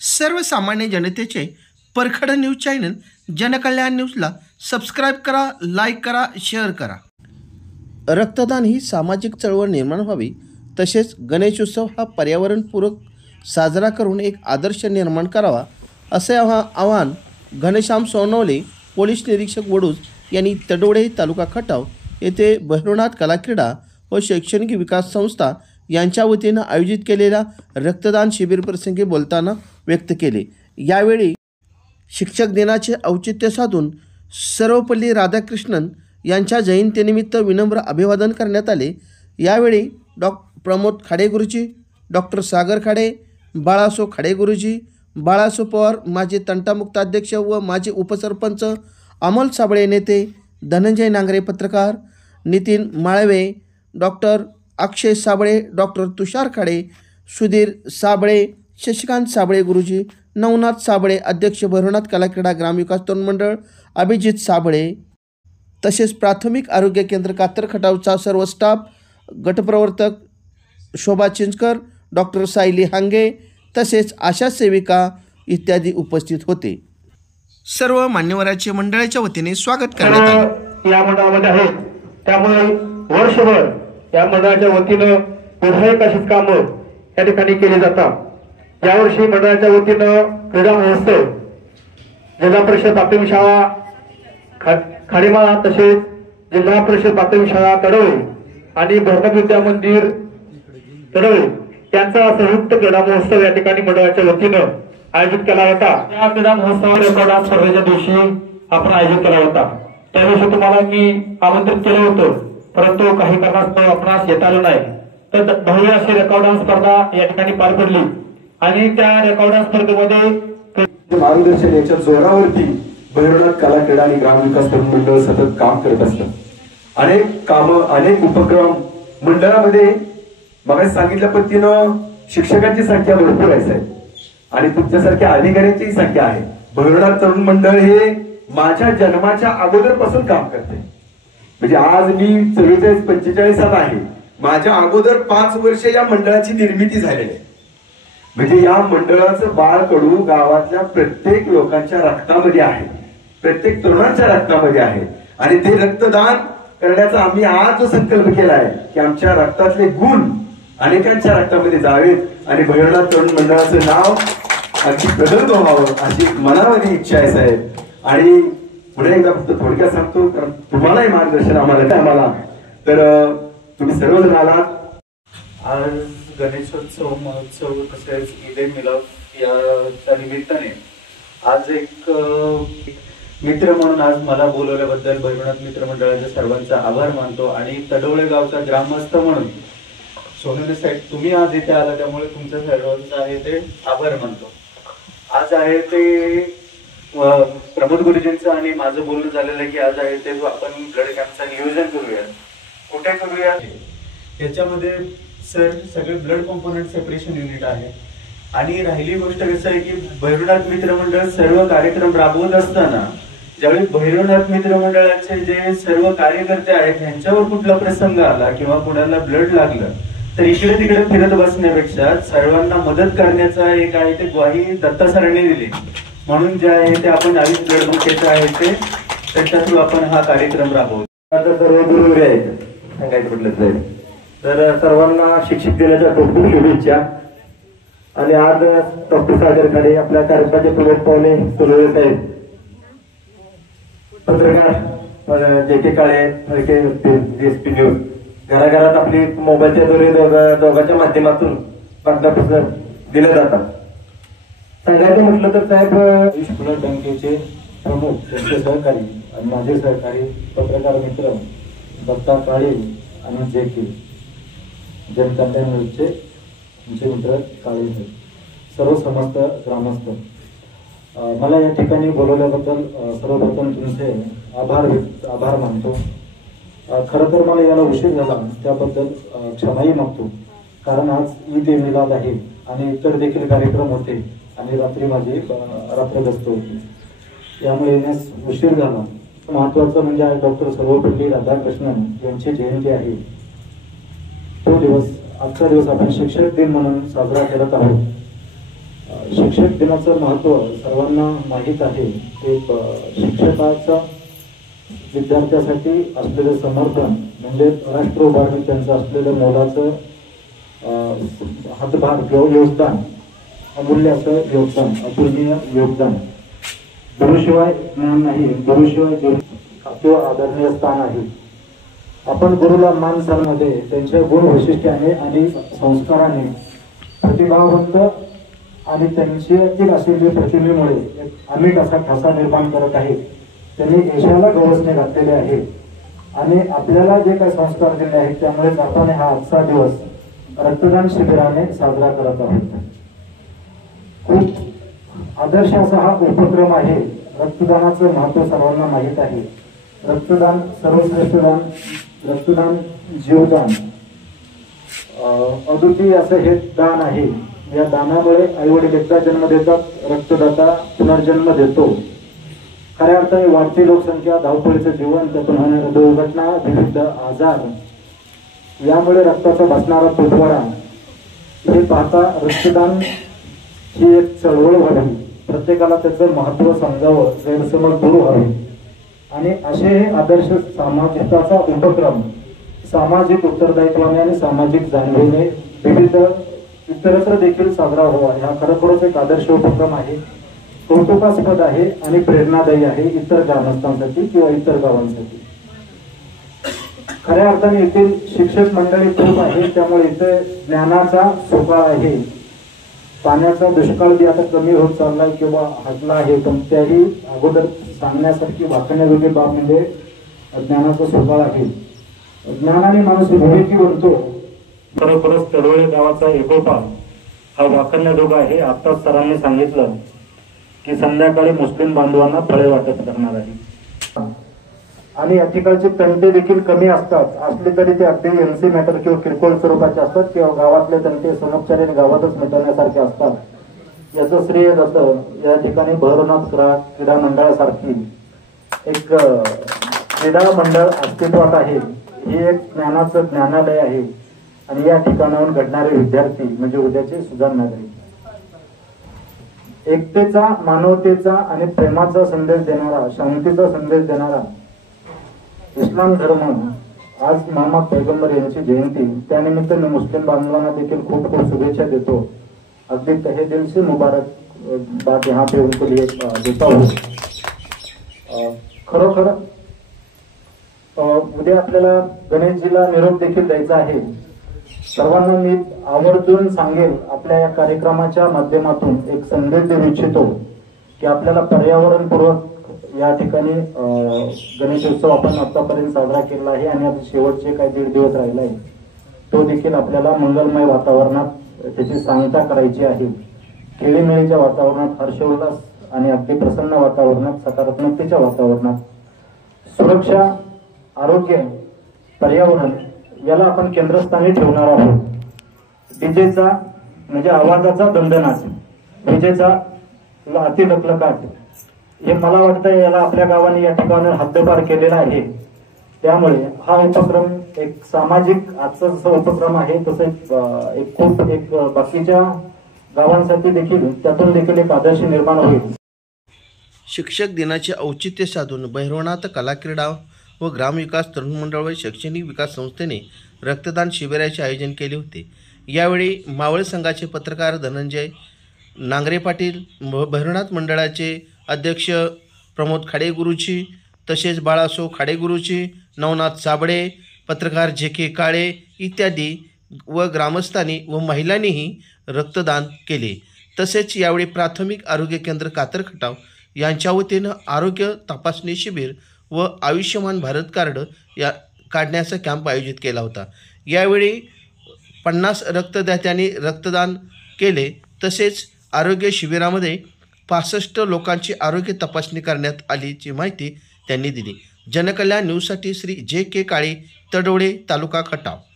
सर्वसामान्य जनतेचे परखड न्यूज चॅनल जनकल्याण न्यूजला सबस्क्राईब करा, लाईक करा, शेअर करा। रक्तदान ही सामाजिक चळवळ निर्माण व्हावी, तसेच गणेशोत्सव हा पर्यावरणपूरक साजरा करून एक आदर्श निर्माण करावा, असे आवाहन घनश्याम सोनवणे, पोलीस निरीक्षक वडूज यांनी तडोळे तालुका खटाव येथे भैरवनाथ कला क्रीडा व शैक्षणिक विकास संस्था यांच्या वतीने आयोजित केलेल्या रक्तदान शिबिर प्रसंगी बोलताना व्यक्त केले। यावेळी शिक्षक दिनाचे औचित्य साधून सर्वपल्ली राधाकृष्णन यांच्या जयंतीनिमित्त विनम्र अभिवादन करण्यात आले। यावेळी प्रमोद खाडे गुरुजी, डॉक्टर सागर खाडे, बाळासो खाडे गुरुजी, बाळासो पवार माजी तंटामुक्त अध्यक्ष व माजी उपसरपंच, अमोल साबळे नेते, धनंजय नांगरे पत्रकार, नितीन माळवे, डॉक्टर अक्षय साबळे, डॉक्टर तुषार खाडे, सुधीर साबळे, शशिकांत साबळे गुरुजी, नवनाथ साबळे अध्यक्ष भैरवनाथ कला क्रीडा ग्रामविकास तरुण मंडळ, अभिजित साबळे, तसेच प्राथमिक आरोग्य केंद्र कातर खटावचा सर्व स्टाफ, गटप्रवर्तक शोभा चिंचकर, डॉक्टर सायली हांगे तसेच आशा सेविका इत्यादी उपस्थित होते। सर्व मान्यवरांचे मंडळाच्या वतीने स्वागत करण्यात आले। या मंडळामध्ये आहे, त्यामुळे वर्षभर या मंडळाच्या वतीने विधायक अशीच कामं या ठिकाणी केली जातात। यावर्षी मंडळाच्या वतीनं क्रीडा महोत्सव, जिल्हा परिषद प्राथमिक शाळा खाडीमाळा तसेच जिल्हा परिषद प्राथमिक शाळा तडोळे आणि भैरवनाथ विद्या मंदिर तडोळे यांचा संयुक्त क्रीडा महोत्सव या ठिकाणी मंडळाच्या वतीनं आयोजित केला होता। या क्रीडा महोत्सवाच्या स्पर्धेच्या दिवशी आपण आयोजित केला होता। त्या दिवशी तुम्हाला मी आमंत्रित केलं होतं, परंतु काही कारणास्तव आपणास येता आलं नाही। तर भव्य अशी रेकॉर्ड स्पर्धा या ठिकाणी पार पडली आणि त्या रेकॉर्ड स्पर्धेमध्ये मार्गदर्शन याच्या जोरावरती भैरवनाथ कला क्रीडा आणि ग्रामविकास तरुण मंडळ सतत काम करत असतात। अनेक कामं, अनेक उपक्रम मंडळामध्ये मग सांगितल्या पद्धतीनं शिक्षकांची संख्या भरपूर आहे साहेब, आणि तुमच्यासारख्या अधिकाऱ्यांची संख्या आहे। भैरवनाथ तरुण मंडळ हे माझ्या जन्माच्या अगोदरपासून काम करते, म्हणजे आज मी 44-45 आहे, माझ्या अगोदर 5 वर्ष या मंडळाची निर्मिती झालेली आहे। म्हणजे या मंडळाचं बाळकडू गावातल्या प्रत्येक लोकांच्या रक्तामध्ये आहे, प्रत्येक तरुणांच्या रक्तामध्ये आहे, आणि ते रक्तदान करण्याचा आम्ही आज जो संकल्प केलाय की आमच्या रक्तातले गुण अनेकांच्या रक्तामध्ये जावेत आणि भैरवनाथ तरुण मंडळाचं नाव अगदी प्रगल्भ व्हावं अशी मनामध्ये इच्छा आहे साहेब। आणि पुढे एकदा फक्त थोडक्यात सांगतो, कारण तुम्हालाही मार्गदर्शन आम्हाला तर तुम्ही सर्वजण आलात। आज गणेशोत्सव महोत्सव तसेच ईद ए मिलाद याच्या निमित्ताने आज एक मित्र म्हणून आज मला बोलवल्याबद्दल भैरवनाथ मित्र मंडळाच्या सर्वांचा आभार मानतो। आणि तडोळे गावचा ग्रामस्थ म्हणून सोनवणे साहेब, तुम्ही आज इथे आला त्यामुळे तुमच्या सर्वांचा आहे ते आभार मानतो। आज आहे ते प्रमोद गुरुजींचं आणि माझं बोलणं झालेलं आहे की आज आहे ते आपण ब्लड कॅम्पचं नियोजन करूया, कुठे करूया याच्यामध्ये सर सगळे ब्लड कॉम्पोनंट सेपरेशन युनिट आहे। आणि राहिली गोष्ट कसं आहे की भैरवनाथ मित्र मंडळ सर्व कार्यक्रम राबवत असताना ज्यावेळी भैरवनाथ मित्र मंडळाचे जे सर्व कार्यकर्ते आहेत यांच्यावर कुठला प्रसंग आला किंवा कुणाला ब्लड लागलं तर इकडे तिकडे फिरत बसण्यापेक्षा सर्वांना मदत करण्याचा एक आहे ते ग्वाही दत्ता सरांनी दिली, म्हणून जे आहे ते आपण 22 ब्लड बँकेचं आहे ते त्याच्या थ्रू आपण हा कार्यक्रम राबवतो। आता सर्व गुरुवर्य आहेत, सांगायचं म्हटलं जाईल तर सर्वांना शिक्षक दिनाच्या खूप खूप शुभेच्छा। आणि आज डॉक्टर सागर खाडे, आपल्या कार्यक्रमाचे प्रमुख पाहुणे सोनवणे साहेब, पत्रकार जे के काळे, DSP न्यूज, घराघरात आपली मोबाईलच्या द्वारे दोघांच्या माध्यमातून बातम्या दिल्या जातात। सांगायचं म्हटलं तर साहेब ब्लड बँकेचे प्रमुख, त्यांचे सहकारी आणि माझे सहकारी पत्रकार मित्र दत्ता काळे आणि जे के जनकल्याण न्यूजचे आमचे मित्र काळे, सर्व समस्त ग्रामस्थ, मला या ठिकाणी बोलवल्याबद्दल सर्वप्रथम तुमचे आभार मानतो। खरं तर मला याला उशीर झाला त्याबद्दल क्षमाही मागतो, कारण आज ईद ए मिलाद आहे आणि इतर देखील कार्यक्रम होते आणि रात्री माझी रात्रगस्त होती, यामुळे येण्यास उशीर झाला। महत्वाचं म्हणजे आज डॉक्टर सर्वपल्ली राधाकृष्णन यांची जयंती आहे। तो दिवस, आजचा दिवस आपण शिक्षक दिन म्हणून साजरा करत आहोत। शिक्षक दिनाचं महत्त्व सर्वांना माहीत आहे. ते शिक्षकाचं विद्यार्थ्यासाठी असलेलं समर्पण म्हणजे राष्ट्र उभारणीत त्यांचं असलेलं मोलाचं हातभार किंवा योगदान, अमूल्य असं योगदान, अतुलनीय योगदान. गुरुशिवाय ज्ञान नाही, गुरुशिवाय किंवा आदरणीय स्थान आहे. आपण गुरुला मान सन्मानामध्ये त्यांच्या गुण वैशिष्ट्याने आणि संस्काराने प्रतिभावंत आणि त्यांच्यातील असलेल्या प्रतिमेमुळे एक अमिट असा ठसा निर्माण करत आहे. त्यांनी यशाला गवसणे घातलेले आहे आणि आपल्याला जे काही संस्कार दिले आहेत त्यामुळेच आपण हा आजचा दिवस रक्तदान शिबिराने साजरा करत आहोत. खूप आदर्श असा हा उपक्रम आहे. रक्तदानाचं महत्त्व सर्वांना माहीत आहे. रक्तदान सर्वश्रेष्ठ दान, रक्तदान जीवदान, अद्वितीय असं हे दान आहे. या दानामुळे आईवडील एकदा जन्म देतात, रक्तदाता पुनर्जन्म देतो. खऱ्या अर्थाने वाढती लोकसंख्या, धावपळीचं जीवन, त्यातून होणाऱ्या दुर्घटना, विविध आजार, यामुळे रक्ताचा भासणारा तुटवडा हे पाहता रक्तदान ही एक चळवळ व्हावी, प्रत्येकाला त्याचं महत्त्व समजावं, गैरसमज दूर व्हावे आणि असे हे आदर्श सामाजिकताचा उपक्रम सामाजिक उत्तरदायित्वाने आणि सामाजिक जाणीवेने विविध इतरत्र देखील साजरा व्हावा. हा खरोखरच एक आदर्श उपक्रम आहे, कौतुकास्पद आहे आणि प्रेरणादायी आहे इतर ग्रामस्थांसाठी किंवा इतर गावांसाठी. खऱ्या अर्थाने येथील शिक्षक मंडळी खूप आहे, त्यामुळे इथे ज्ञानाचा सोकाळ आहे. पाण्याचा दुष्काळ बी आता कमी होत चाललाय किंवा हटला आहे, पण त्याही अगोदर सांगण्यासारखी वाखण्याजोगी बाब म्हणजे ज्ञानाचा सोकाळ आहे. ज्ञानाने माणूस विवेकी बनतो. खरोखरच तडवळे गावाचा एकोपा हा वाखण्याजोगा आहे. आता सरांनी सांगितलं की संध्याकाळी मुस्लिम बांधवांना फळे वाटप करणार आहे आणि या ठिकाणचे तंटे देखील कमी असतात. असले तरी ते अगदी एमसी मॅटर किंवा किरकोळ स्वरूपाचे असतात किंवा गावातले तंटे समोपचारीने गावातच मिटवण्यासारखे असतात. याचं श्रेय जातं या ठिकाणी भैरवनाथ क्रीडा मंडळासारखी एक क्रीडा मंडळ अस्तित्वात आहे. ही एक ज्ञानाचं ज्ञानालय आहे आणि या ठिकाणाहून घडणारे विद्यार्थी म्हणजे उद्याचे सुजाण नागरिक. एकतेचा, मानवतेचा आणि प्रेमाचा संदेश देणारा, शांतीचा संदेश देणारा इस्लाम धर्म. आज मोहम्मद पैगंबर यांची जयंती, त्यानिमित्त मी मुस्लिम बांधवांना देखील खूप खूप शुभेच्छा देतो. अगदी तहे दिल से मुबारक बात यहाँ पे उनको लिए देता हूँ. खरोखर उद्या आपल्याला गणेशजीला निरोप देखील द्यायचा आहे. सर्वांना मी आवर्जून सांगेल, आपल्या या कार्यक्रमाच्या माध्यमातून एक संदेश देऊ इच्छितो की आपल्याला पर्यावरणपूर्वक या ठिकाणी गणेशोत्सव आपण आतापर्यंत साजरा केला आहे आणि आता शेवटचे काही 1.5 दिवस राहिला आहे, तो देखील आपल्याला मंगलमय वातावरणात त्याची सांगता करायची आहे. खेळीमेळीच्या वातावरणात, हर्षोल्लास आणि अगदी प्रसन्न वातावरणात, सकारात्मकतेच्या वातावरणात. सुरक्षा, आरोग्य, पर्यावरण याला आपण केंद्रस्थानी ठेवणार आहोत. डीजेचा म्हणजे आवाजाचा दंडनाच, विजेचा अतिलकलकाट, हे मला वाटतं याला आपल्या गावाने या ठिकाणी हद्दपार केलेला आहे. त्यामुळे हा उपक्रम एक सामाजिक, आजचा जसा उपक्रम आहे तसं एक खूप एक बाकीच्या गावांसाठी देखील त्यातून देखील एक आदर्श निर्माण होईल. शिक्षक दिनाचे औचित्य साधून भैरवनाथ कला क्रीडा व ग्रामविकास तरुण मंडळ व शैक्षणिक विकास संस्थेने रक्तदान शिबिराचे आयोजन केले होते. यावेळी मावळ संघाचे पत्रकार धनंजय नांगरे पाटील, भैरवनाथ मंडळाचे अध्यक्ष प्रमोद खाडेगुरुची, तसेच बाळासो खाडेगुरुची, नवनाथ साबळे, पत्रकार जे.के. काळे इत्यादी व ग्रामस्थांनी व महिलांनीही रक्तदान केले. तसेच यावेळी प्राथमिक आरोग्य केंद्र कातर खटाव यांच्या वतीनं आरोग्य तपासणी शिबिर व आयुष्यमान भारत कार्ड या काढण्याचा कॅम्प आयोजित केला होता. यावेळी 50 रक्तदात्यांनी रक्तदान केले. तसेच आरोग्य शिबिरामध्ये 65 लोकांची आरोग्य तपासणी करण्यात आल्याची माहिती त्यांनी दिली. जनकल्याण न्यूजसाठी श्री जे.के. काळे, तडोळे, तालुका खटाव.